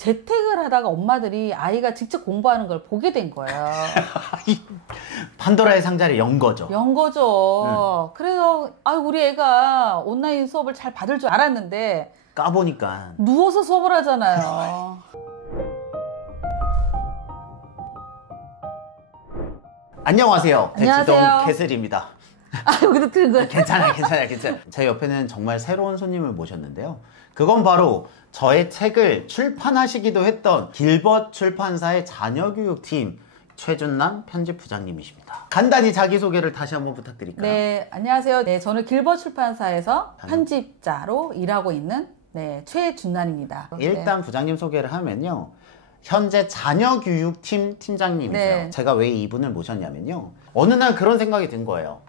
재택을 하다가 엄마들이 아이가 직접 공부하는 걸 보게 된 거예요. 판도라의 상자를 연 거죠. 연 거죠. 그래서 우리 애가 온라인 수업을 잘 받을 줄 알았는데 까보니까 누워서 수업을 하잖아요. 안녕하세요. 대치동 안녕하세요. 캐슬입니다. 여기도 들은 거예요? 괜찮아요. 제 옆에는 정말 새로운 손님을 모셨는데요. 그건 바로 저의 책을 출판하시기도 했던 길벗 출판사의 자녀교육팀 최준남 편집부장님이십니다. 간단히 자기소개를 다시 한번 부탁드릴까요? 네, 안녕하세요. 네, 저는 길벗 출판사에서 편집자로 일하고 있는 최준남입니다. 일단 부장님 소개를 하면요. 현재 자녀교육팀 팀장님이세요. 네. 제가 왜 이분을 모셨냐면요. 어느 날 그런 생각이 든 거예요.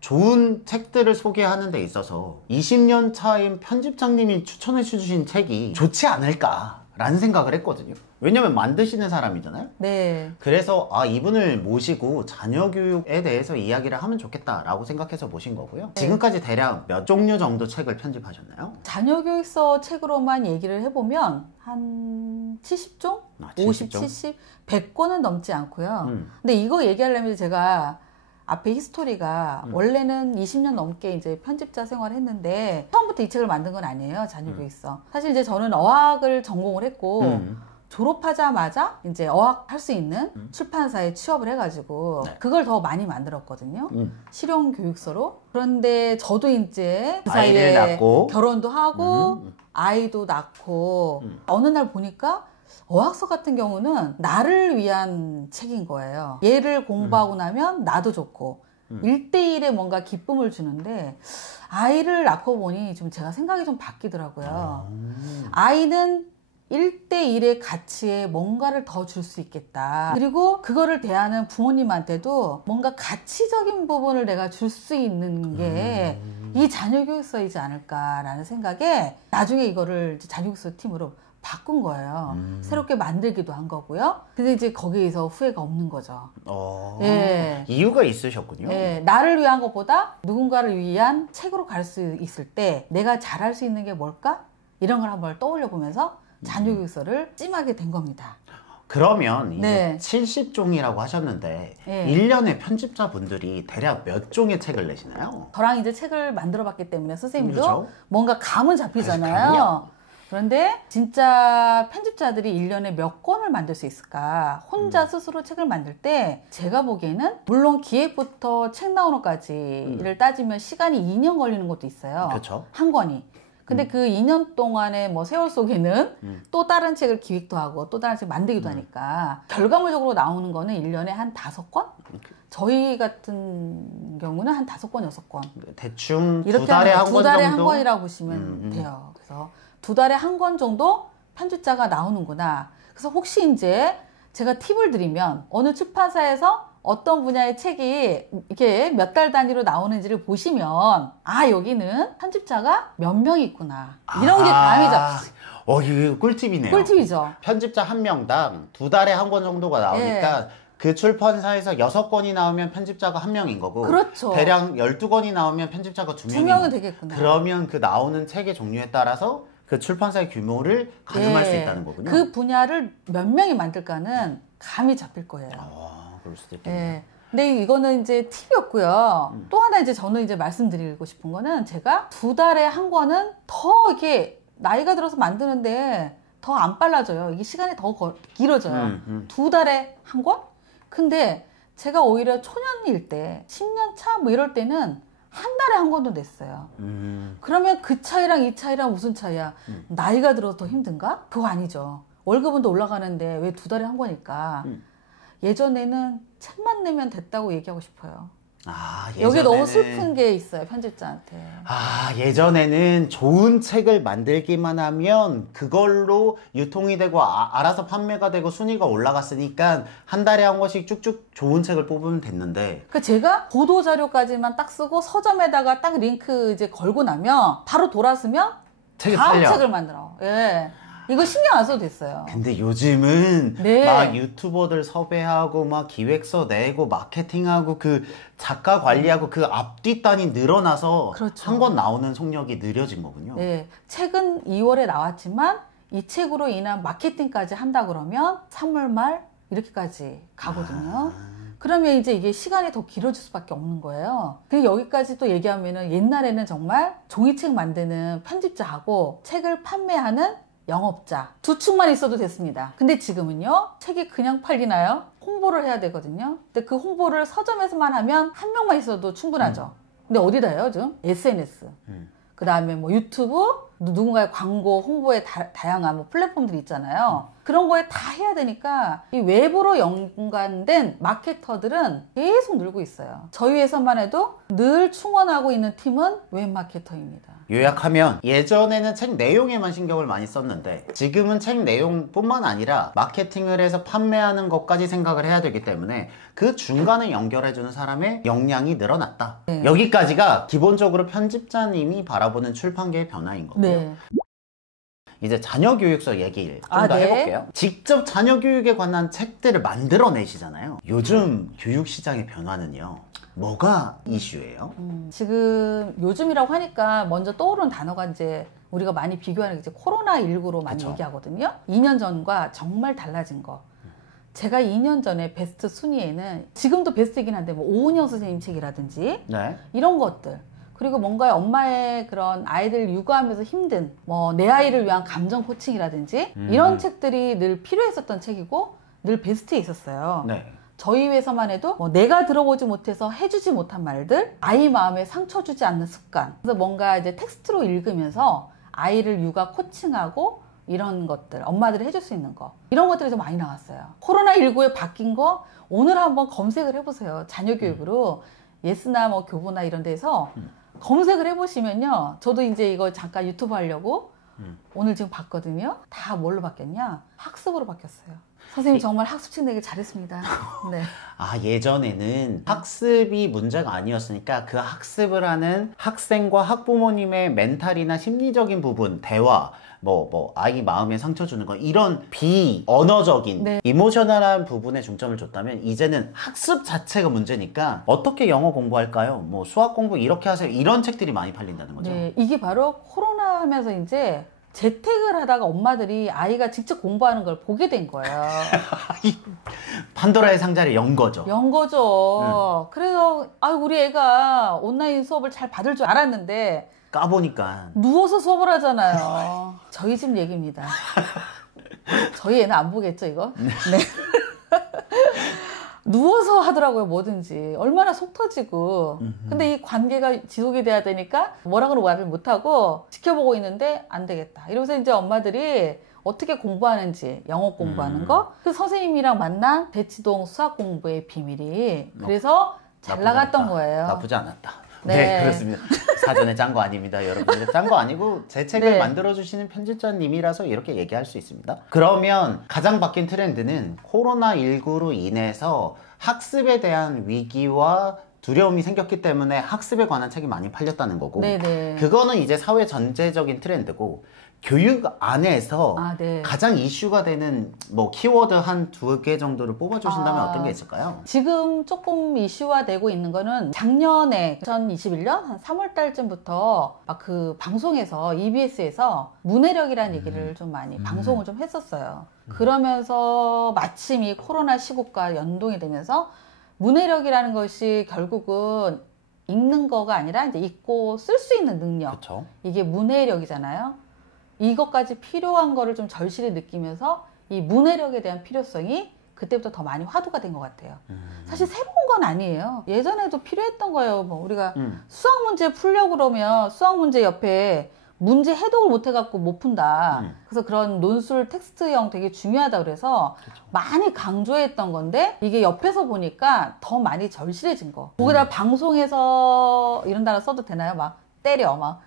좋은 책들을 소개하는 데 있어서 20년 차인 편집장님이 추천해 주신 책이 좋지 않을까라는 생각을 했거든요. 왜냐면 만드시는 사람이잖아요. 네. 그래서 이분을 모시고 자녀교육에 대해서 이야기를 하면 좋겠다라고 생각해서 모신 거고요. 네. 지금까지 대략 몇 종류 정도 책을 편집하셨나요? 자녀교육서 책으로만 얘기를 해보면 한 70종? 50, 70? 100권은 넘지 않고요. 근데 이거 얘기하려면 제가 앞에 히스토리가 원래는 20년 넘게 이제 편집자 생활을 했는데 처음부터 이 책을 만든 건 아니에요. 자녀교육서. 사실 이제 저는 어학을 전공을 했고 졸업하자마자 이제 어학 할 수 있는 출판사에 취업을 해가지고 그걸 더 많이 만들었거든요. 실용 교육서로. 그런데 저도 이제 그 사이에 낳고 결혼도 하고 아이도 낳고 어느 날 보니까 어학서 같은 경우는 나를 위한 책인 거예요. 얘를 공부하고 나면 나도 좋고 1대1에 뭔가 기쁨을 주는데 아이를 낳고 보니 좀 제가 생각이 좀 바뀌더라고요. 아이는 1대1의 가치에 뭔가를 더 줄 수 있겠다. 그리고 그거를 대하는 부모님한테도 뭔가 가치적인 부분을 내가 줄 수 있는 게 이 자녀교육서이지 않을까라는 생각에 나중에 이거를 자녀교육서 팀으로 바꾼 거예요. 새롭게 만들기도 한 거고요. 근데 이제 거기에서 후회가 없는 거죠. 예. 이유가 있으셨군요. 예. 나를 위한 것보다 누군가를 위한 책으로 갈 수 있을 때 내가 잘할 수 있는 게 뭘까? 이런 걸 한번 떠올려 보면서 자녀교육서를 찜하게 된 겁니다. 그러면 이제 70종이라고 하셨는데 1년에 편집자분들이 대략 몇 종의 책을 내시나요? 저랑 이제 책을 만들어 봤기 때문에 선생님도 그렇죠? 뭔가 감은 잡히잖아요. 그런데 진짜 편집자들이 1년에 몇 권을 만들 수 있을까? 혼자 스스로 책을 만들 때 제가 보기에는 물론 기획부터 책 나오는까지를 따지면 시간이 2년 걸리는 것도 있어요. 그렇죠. 한 권이. 근데 그 2년 동안의 뭐 세월 속에는 또 다른 책을 기획도 하고 또 다른 책 만들기도 하니까 결과물적으로 나오는 거는 1년에 한 5권? 저희 같은 경우는 한 5권, 6권. 대충 이렇게 두 달에 한 권 두 달에 정도? 한 권이라고 보시면 돼요. 그래서 2달에 한 권 정도 편집자가 나오는구나. 그래서 혹시 이제 제가 팁을 드리면 어느 출판사에서 어떤 분야의 책이 이렇게 몇 달 단위로 나오는지를 보시면 여기는 편집자가 몇 명 있구나. 이런 게 감이 잡히죠. 이거 꿀팁이네요. 꿀팁이죠. 편집자 한 명당 2달에 한 권 정도가 나오니까 그 출판사에서 6권이 나오면 편집자가 1명인 거고 그렇죠. 대략 12권이 나오면 편집자가 2명인 2명은 되겠구나. 그러면 그 나오는 책의 종류에 따라서 그 출판사의 규모를 가늠할 수 있다는 거군요. 그 분야를 몇 명이 만들까는 감이 잡힐 거예요. 그럴 수도 있겠네요. 근데 이거는 이제 팁이었고요. 또 하나 이제 저는 이제 말씀드리고 싶은 거는 제가 2달에 한 권은 더 이렇게 나이가 들어서 만드는데 더 안 빨라져요. 이게 시간이 더 길어져요. 2달에 한 권? 근데 제가 오히려 초년일 때 10년 차 뭐 이럴 때는 한 달에 한 권도 냈어요. 그러면 그 차이랑 이 차이랑 무슨 차이야? 나이가 들어서 더 힘든가? 그거 아니죠. 월급은 더 올라가는데 왜 2달에 한 권일까? 예전에는 책만 내면 됐다고 얘기하고 싶어요. 여기 너무 슬픈 게 있어요, 편집자한테. 예전에는 좋은 책을 만들기만 하면 그걸로 유통이 되고 알아서 판매가 되고 순위가 올라갔으니까 한 달에 한 권씩 쭉쭉 좋은 책을 뽑으면 됐는데 제가 보도자료까지만 딱 쓰고 서점에다가 딱 링크 이제 걸고 나면 바로 돌아서면 다음 책을 만들어. 이거 신경 안 써도 됐어요. 근데 요즘은 막 유튜버들 섭외하고 막 기획서 내고 마케팅하고 그 작가 관리하고 그 앞뒷단이 늘어나서 한 권 나오는 속력이 느려진 거군요. 책은 2월에 나왔지만 이 책으로 인한 마케팅까지 한다 그러면 3월 말 이렇게까지 가거든요. 그러면 이제 이게 시간이 더 길어질 수밖에 없는 거예요. 그리고 여기까지 또 얘기하면은 옛날에는 정말 종이책 만드는 편집자하고 책을 판매하는 영업자 두 축만 있어도 됐습니다. 근데 지금은요, 책이 그냥 팔리나요? 홍보를 해야 되거든요. 근데 그 홍보를 서점에서만 하면 한 명만 있어도 충분하죠. 근데 어디다 해요, 지금? SNS. 그 다음에 뭐 유튜브, 누군가의 광고, 홍보에 다양한 뭐 플랫폼들이 있잖아요. 그런 거에 다 해야 되니까 이 외부로 연관된 마케터들은 계속 늘고 있어요. 저희 회사만 해도 늘 충원하고 있는 팀은 웹 마케터입니다. 요약하면 예전에는 책 내용에만 신경을 많이 썼는데 지금은 책 내용뿐만 아니라 마케팅을 해서 판매하는 것까지 생각을 해야 되기 때문에 그 중간에 연결해주는 사람의 역량이 늘어났다. 네. 여기까지가 기본적으로 편집자님이 바라보는 출판계의 변화인 거고요. 네. 이제 자녀교육서 얘기를 좀 더 네. 해볼게요. 직접 자녀교육에 관한 책들을 만들어내시잖아요. 요즘 교육시장의 변화는요, 뭐가 이슈예요? 지금 요즘이라고 하니까 먼저 떠오르는 단어가 이제 우리가 많이 비교하는 게 이제 코로나19로 많이 그쵸. 얘기하거든요. 2년 전과 정말 달라진 거. 제가 2년 전에 베스트 순위에는 지금도 베스트이긴 한데 뭐 오은영 선생님 책이라든지 네. 이런 것들, 그리고 뭔가 엄마의 그런 아이들 육아하면서 힘든 뭐 내 아이를 위한 감정 코칭이라든지 이런 책들이 늘 필요했었던 책이고 늘 베스트에 있었어요. 네. 저희 회사만 해도 뭐 내가 들어보지 못해서 해주지 못한 말들, 아이 마음에 상처 주지 않는 습관, 그래서 뭔가 이제 텍스트로 읽으면서 아이를 육아 코칭하고 이런 것들, 엄마들이 해줄 수 있는 거, 이런 것들이 좀 많이 나왔어요. 코로나19에 바뀐 거 오늘 한번 검색을 해보세요. 자녀 교육으로 예스나 뭐 교보나 이런 데서 검색을 해보시면요, 저도 이제 이거 잠깐 유튜브 하려고 오늘 지금 봤거든요. 다 뭘로 바뀌었냐? 학습으로 바뀌었어요. 선생님 정말 학습책 내기 잘했습니다. 네. 아, 예전에는 학습이 문제가 아니었으니까 그 학습을 하는 학생과 학부모님의 멘탈이나 심리적인 부분, 대화, 아이 마음에 상처 주는 거, 이런 비언어적인 네. 이모셔널한 부분에 중점을 줬다면 이제는 학습 자체가 문제니까 어떻게 영어 공부할까요? 뭐 수학 공부 이렇게 하세요. 이런 책들이 많이 팔린다는 거죠. 네, 이게 바로 코로나 하면서 이제 재택을 하다가 엄마들이 아이가 직접 공부하는 걸 보게 된 거예요. 판도라의 상자를 연 거죠. 연 거죠. 그래서 우리 애가 온라인 수업을 잘 받을 줄 알았는데 까보니까 누워서 수업을 하잖아요. 저희 집 얘기입니다. 저희 애는 안 보겠죠, 이거? 네. 누워서 하더라고요, 뭐든지. 얼마나 속 터지고. 근데 이 관계가 지속이 돼야 되니까 뭐라고는 말을 못하고 지켜보고 있는데 안 되겠다. 이러면서 이제 엄마들이 어떻게 공부하는지, 영어 공부하는 거, 그 선생님이랑 만난 대치동 수학 공부의 비밀이 그래서 잘 나갔던 거예요. 나쁘지 않았다. 네. 네, 그렇습니다. 사전에 짠 거 아닙니다, 여러분들. 짠 거 아니고 제 책을 네. 만들어주시는 편집자님이라서 이렇게 얘기할 수 있습니다. 그러면 가장 바뀐 트렌드는 코로나19로 인해서 학습에 대한 위기와 두려움이 생겼기 때문에 학습에 관한 책이 많이 팔렸다는 거고, 네네. 그거는 이제 사회 전체적인 트렌드고, 교육 안에서 네. 가장 이슈가 되는 뭐 키워드 한 두 개 정도를 뽑아주신다면 어떤 게 있을까요? 지금 조금 이슈화되고 있는 거는 작년에 2021년 한 3월 달쯤부터 막 그 방송에서 EBS에서 문해력이라는 얘기를 좀 많이 방송을 좀 했었어요. 그러면서 마침 이 코로나 시국과 연동이 되면서 문해력이라는 것이 결국은 읽는 거가 아니라 이제 읽고 쓸 수 있는 능력. 그쵸? 이게 문해력이잖아요. 이것까지 필요한 거를 좀 절실히 느끼면서 이 문해력에 대한 필요성이 그때부터 더 많이 화두가 된 것 같아요. 사실 새로운 건 아니에요. 예전에도 필요했던 거예요. 뭐 우리가 수학 문제 풀려고 그러면 수학 문제 옆에 문제 해독을 못 해갖고 못 푼다. 그래서 그런 논술 텍스트형 되게 중요하다 그래서 많이 강조했던 건데 이게 옆에서 보니까 더 많이 절실해진 거. 거기다 방송에서 이런 단어 써도 되나요? 막 때려 막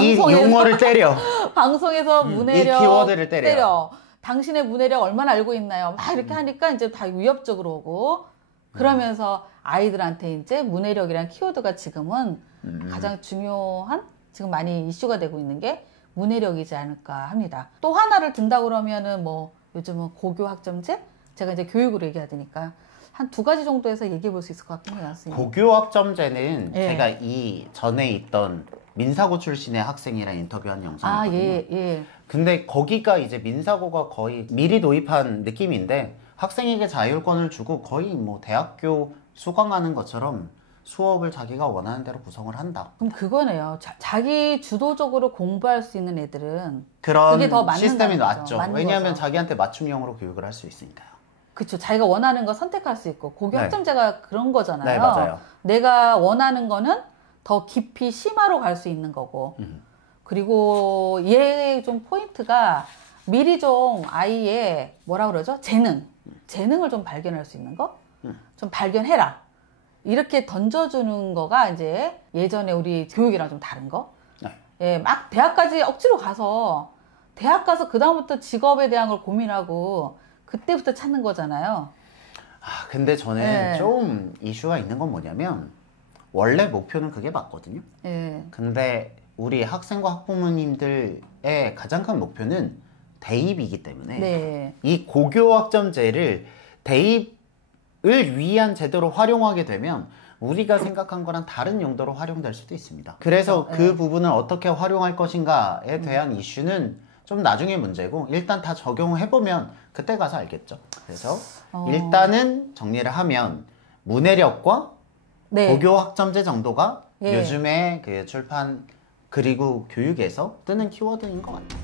이 용어를 때려. 방송에서 문해력 이 키워드를 때려. 당신의 문해력 얼마나 알고 있나요? 막 이렇게 하니까 이제 다 위협적으로 오고 그러면서 아이들한테 이제 문해력이라는 키워드가 지금은 가장 중요한 지금 많이 이슈가 되고 있는 게 문해력이지 않을까 합니다. 또 하나를 든다 그러면은 뭐 요즘은 고교 학점제? 제가 이제 교육으로 얘기해야 되니까 한 두 가지 정도에서 얘기해 볼 수 있을 것 같긴 해요. 고교 학점제는 예. 제가 이 전에 있던 민사고 출신의 학생이랑 인터뷰한 영상이거든요. 예. 근데 거기가 이제 민사고가 거의 미리 도입한 느낌인데 학생에게 자율권을 주고 거의 뭐 대학교 수강하는 것처럼 수업을 자기가 원하는 대로 구성을 한다. 그럼 그거네요. 자기 주도적으로 공부할 수 있는 애들은 그런 그게 더 맞는다는 시스템이 거죠. 낫죠. 맞는 왜냐하면 거죠. 자기한테 맞춤형으로 교육을 할 수 있으니까요. 그쵸. 자기가 원하는 거 선택할 수 있고 고교 네. 학점제가 그런 거잖아요. 네, 맞아요. 내가 원하는 거는 더 깊이 심화로 갈 수 있는 거고 그리고 얘의 좀 포인트가 미리 좀 아이의 뭐라 그러죠? 재능을 좀 발견할 수 있는 거? 좀 발견해라. 이렇게 던져주는 거가 이제 예전에 우리 교육이랑 좀 다른 거? 네. 예, 막 대학까지 억지로 가서 대학 가서 그다음부터 직업에 대한 걸 고민하고 그때부터 찾는 거잖아요. 아, 근데 저는 네. 좀 이슈가 있는 건 뭐냐면 원래 목표는 그게 맞거든요. 예. 근데 우리 학생과 학부모님들의 가장 큰 목표는 대입이기 때문에 네. 이 고교 학점제를 대입을 위한 제도로 활용하게 되면 우리가 생각한 거랑 다른 용도로 활용될 수도 있습니다. 그래서 그 부분을 어떻게 활용할 것인가에 대한 이슈는 좀 나중에 문제고 일단 다 적용해보면 그때 가서 알겠죠. 그래서 일단은 정리를 하면 문해력과 네. 고교 학점제 정도가 예. 요즘에 그 출판 그리고 교육에서 뜨는 키워드인 것 같아요.